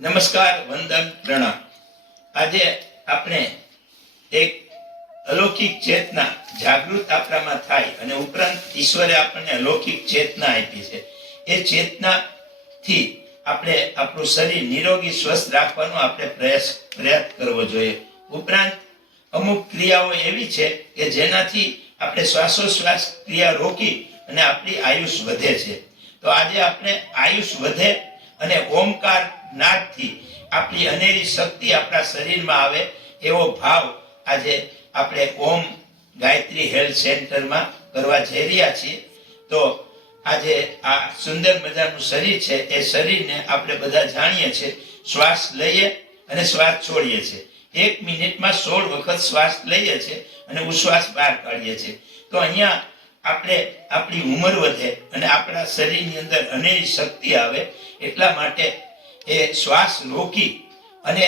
નમસ્કાર, વંદન, પ્રણામ. આજે આપણે એક અલૌકિક ચેતના જાગૃત આપણામાં થાય અને ઉપરાંત ઈશ્વરે આપણને અલૌકિક ચેતના આપી છે. એ ચેતનાથી આપણે આપણું શરીર નિરોગી, સ્વસ્થ રાખવાનો આપણે પ્રયાસ પ્રયત્ન કરવો જોઈએ. ઉપરાંત અમુક ક્રિયાઓ એવી છે કે જેનાથી આપણે શ્વાસોશ્વાસ ક્રિયા રોકી અને આપણી આયુષ વધે છે. તો આજે આપણે આયુષ વધે અને ઓમકાર નાદથી આપણી અનેરી શક્તિ આપણા શરીરમાં આવે એવો ભાવ આજે આપણે ઓમ ગાયત્રી હેલ્થ સેન્ટરમાં કરવા જઈ રહ્યા છીએ. તો આજે આ સુંદર મજાનું શરીર છે, એ શરીરને આપણે બધા જાણીએ છીએ. શ્વાસ લઈએ અને શ્વાસ છોડીએ છીએ. એક મિનિટમાં સોળ વખત શ્વાસ લઈએ છીએ અને ઉશ્વાસ બહાર કાઢીએ છીએ. તો અહીંયા આપણે આપણી ઉંમર વધે અને આપણા શરીરની અંદર અનેરી શક્તિ આવે એટલા માટે એ શ્વાસ રોકી અને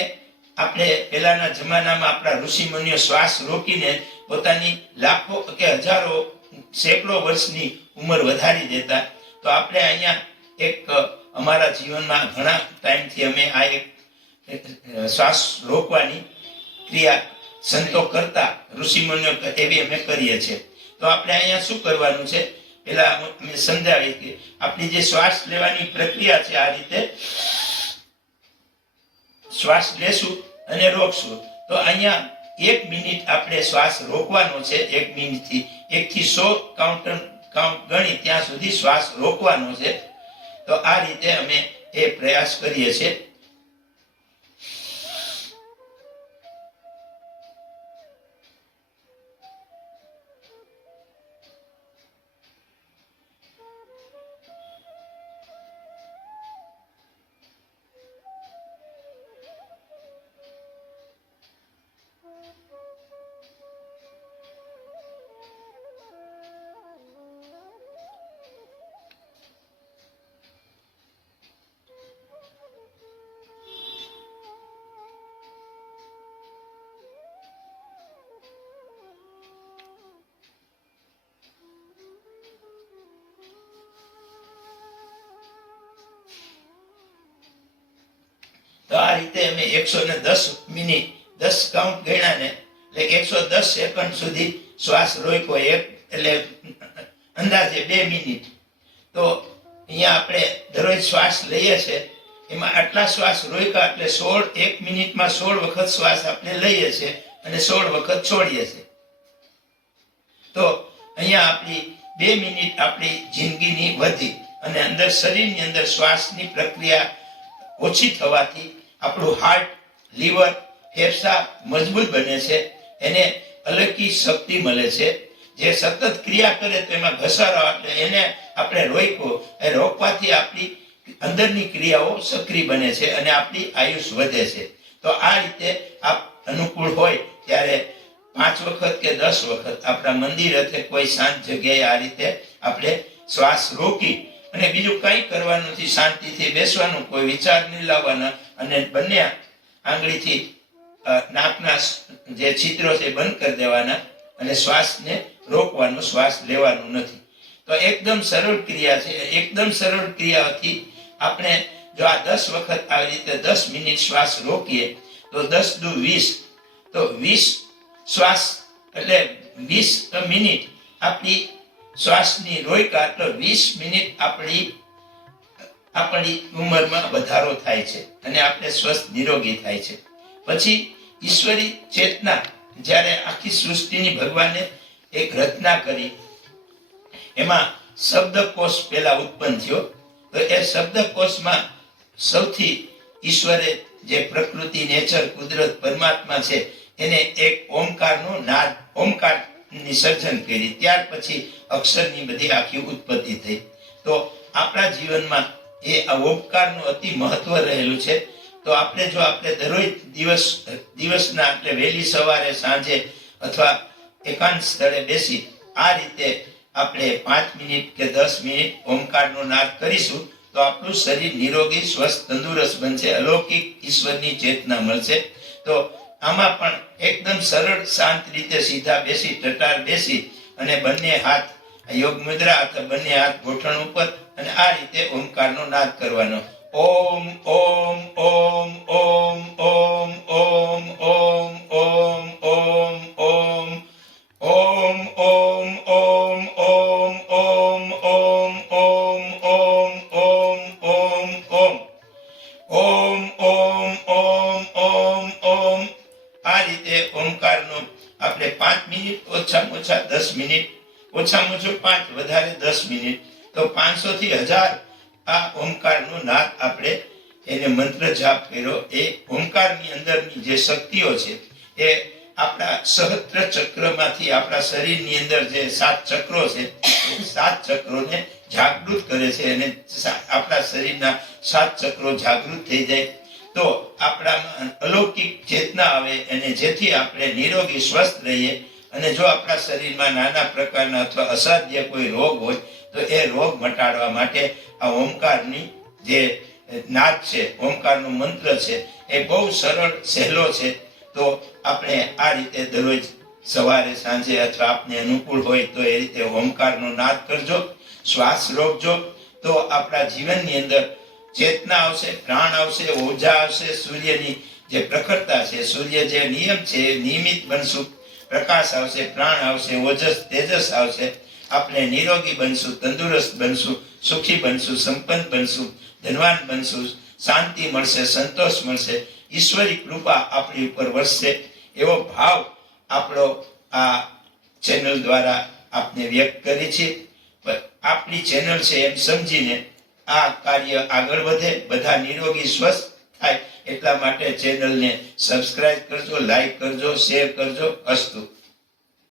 આપણે પહેલાના જમાનામાં આપણા ઋષિમુનિઓ શ્વાસ રોકીને પોતાની લાખો કે હજારો સેંકડો વર્ષની ઉંમર વધારી દેતા. તો આપણે અહીંયા એક, અમારા જીવનમાં ઘણા ટાઈમથી અમે આ એક શ્વાસ રોકવાની ક્રિયા સંતો કરતા ઋષિમુનિઓ એવી અમે કરીએ છીએ. તો આપણે અહીંયા શું કરવાનું છે? પેલા અમે કે આપણી જે શ્વાસ લેવાની પ્રક્રિયા છે આ રીતે શ્વાસ લેશું અને રોકશું. તો અહીંયા એક મિનિટ આપણે શ્વાસ રોકવાનો છે, એક મિનિટથી. એકથી સો કાઉન્ટર કાઉન્ટ ગણી ત્યાં સુધી શ્વાસ રોકવાનો છે. તો આ રીતે અમે એ પ્રયાસ કરીએ છીએ. તો આ રીતે અમે એકસો ને દસ મિનિટ, દસ કાઉન્ટ ગણ્યા ને, એટલે એકસો દસ સેકન્ડ સુધી શ્વાસ રોક્યો એક, એટલે અંદાજે બે મિનિટ. તો અહીંયા આપણે દરરોજ શ્વાસ લઈએ છીએ એમાં આટલા શ્વાસ રોક્યા એટલે સોળ, એક મિનિટમાં સોળ વખત શ્વાસ આપણે લઈએ છીએ અને સોળ વખત છોડીએ છીએ તો અહીંયા આપણી બે મિનિટ આપણી જિંદગીની વધી અને અંદર શરીરની અંદર શ્વાસની પ્રક્રિયા ઓછી થવાથી આપણું હાર્ટ લીવર ફેફસા મજબૂત બને છે. એને અલગી શક્તિ મળે છે. જે સતત ક્રિયા કરે તો એમાં ઘસારો એટલે એને આપણે રોક્યો, એ રોકવાથી આપણી અંદરની ક્રિયાઓ સક્રિય બને છે અને આપણી આયુષ વધે છે. તો આ રીતે આપ અનુકૂળ હોય ત્યારે પાંચ વખત કે દસ વખત આપણા મંદિર અથવા કોઈ શાંત જગ્યાએ આ રીતે આપણે શ્વાસ રોકી અને બીજું કંઈ કરવાનું નથી, શાંતિથી બેસવાનું, કોઈ વિચાર નહીં લાવવાના. અને બંને આંગળીથી નાકના જે છિદ્રો છે બંધ કરી દેવાના અને શ્વાસને રોકવાનો, શ્વાસ લેવાનો નથી. તો એકદમ સરળ ક્રિયા છે. એકદમ સરળ ક્રિયાથી આપણે જો આ દસ વખત આવી રીતે દસ મિનિટ શ્વાસ રોકીએ, તો દસ દુ વીસ, તો વીસ શ્વાસ, એટલે વીસ મિનિટ આપણી શ્વાસની રોયકા તો વીસ મિનિટ આપણી આપણી ઉંમરમાં વધારો થાય છે અને આપણે સ્વસ્થ નિરોગી થાય છે. પછી ઈશ્વરી ચેતના, જ્યારે આખી સૃષ્ટિની ભગવાને એક રચના કરી, એમાં શબ્દકોશ પહેલા ઉત્પન્ન થયો. તો એ શબ્દકોશમાં સૌથી ઈશ્વરે જે પ્રકૃતિ, નેચર, કુદરત, પરમાત્મા છે, એને એક ઓમકારનો નાદ ઓમકારની સર્જન કરી. ત્યાર પછી અક્ષરની બધી આખી ઉત્પત્તિ થઈ. તો આપણા જીવનમાં એ ઓમકારનું અતિ મહત્વ રહેલું છે. તો આપણે જો આપણે દરરોજ દિવસ, દિવસના આપણે વહેલી સવારે, સાંજે અથવા એકાંત સ્થળે બેસી આ રીતે આપણે પાંચ મિનિટ કે દસ મિનિટ ઓમકારનો નાદ કરીશું, તો આપણું શરીર નિરોગી, સ્વસ્થ, તંદુરસ્ત બનશે. અલૌકિક ઈશ્વરની ચેતના મળશે. તો આમાં પણ એકદમ સરળ શાંત રીતે સીધા બેસી ટટાર બેસી અને બંને હાથ યોગ મુદ્રા અથવા બંને હાથ ગોઠણ ઉપર અને આ રીતે ઓમકારનો નાદ કરવાનો ઓમ ઓમ ઓમ ઓમ ઓમ ઓમ ઓમ ઓમ ઓમ ઓમ ઓમ ઓમ ઓમ ઓછામાં ઓછા દસ મિનિટ, ઓછામાં ઓછું પાંચ, વધારે દસ મિનિટ. તો પાંચસો થી હજાર આ ઓમકારનો નાદ આપણે એને મંત્ર જાપ કર્યો. એ ઓમકારની અંદરની જે શક્તિઓ છે, એ આપણા સહસ્ત્ર ચક્રમાંથી આપણા શરીરની અંદર જે સાત ચક્રો છે સાત ચક્રોને જાગૃત કરે છે અને આપણા શરીરના સાત ચક્રો જાગૃત થઈ જાય. તો આપણામાં અલૌકિક ચેતના આવે અને જેથી આપણે નિરોગી સ્વસ્થ રહીએ. અને જો આપણા શરીરમાં નાના પ્રકારના અથવા અસાધ્ય કોઈ રોગ હોય, તો એ રોગ મટાડવા માટે આ ઓમકારની જે નાદ છે, ઓમકારનો મંત્ર છે, એ બહુ સરળ, સહેલો છે. તો આપણે આ રીતે દરરોજ સવારે, સાંજે અથવા આપને અનુકૂળ હોય તો એ રીતે ઓમકારનો નાદ કરજો, શ્વાસ રોકજો. તો આપણા જીવનની અંદર ચેતના આવશે, પ્રાણ આવશે ઓજા આવશે, સૂર્યની જે પ્રખરતા છે, સૂર્ય જે નિયમ છે નિયમિત બનશું. પ્રકાશ આવશે, પ્રાણ આવશે, ઓજસ, તેજસ આવશે. આપણે નિરોગી બનશું, તંદુરસ્ત બનશું, સુખી બનશું, સંપન્ન બનશું, ધનવાન બનશું, શાંતિ મળશે, સંતોષ મળશે. ઈશ્વરી કૃપા આપણી ઉપર વરસશે. એવો ભાવ આપણો આ ચેનલ દ્વારા આપને વ્યક્ત કરી છે આપણી ચેનલ છે એમ સમજીને આ કાર્ય આગળ વધે, બધા નિરોગી સ્વસ્થ થાય. એટલા માટે ચેનલને સબસ્ક્રાઇબ કરજો લાઈક કરજો શેર કરજો. અસ્તુ.